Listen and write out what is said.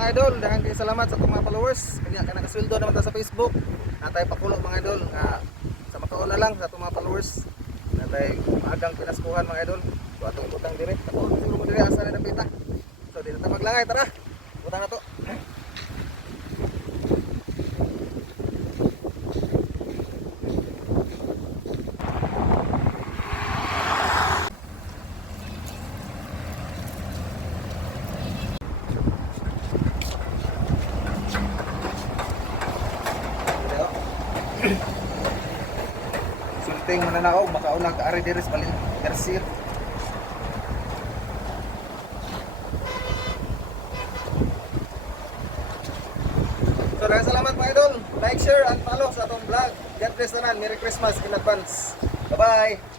mga idol, daghang kay salamat sa atong mga followers. Kanya ka nakasweldo naman ta sa Facebook. Natay pakulo mga idol nga sa makaon na lang sa atong mga followers. Natay maagang pinaskuhan mga idol. So atong utang dire. Ako siguro mo dire asa na napita. So di na ta maglangay, tara. Utang na to. Sulting mananakaw, makaunang kaari diris balin Garcia. So salamat mga idol. Like, share, and follow sa atong vlog. God bless tanan. Merry Christmas in advance. Bye-bye.